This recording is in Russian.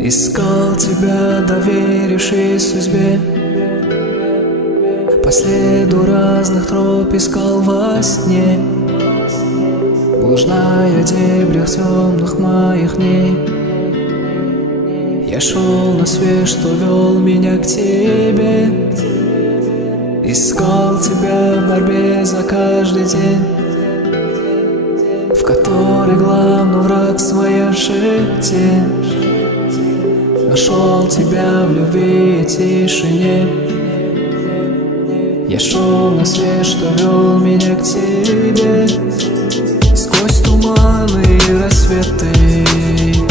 Искал тебя, доверившись судьбе, по следу разных троп искал во сне, блуждая в дебрях темных моих дней. Я шел на свет, что вел меня к тебе, искал тебя в борьбе за каждый день, в которой главный враг своя тень. Нашел тебя в любви и тишине. Я шел на свет, что вел меня к тебе, сквозь туманы и рассветы.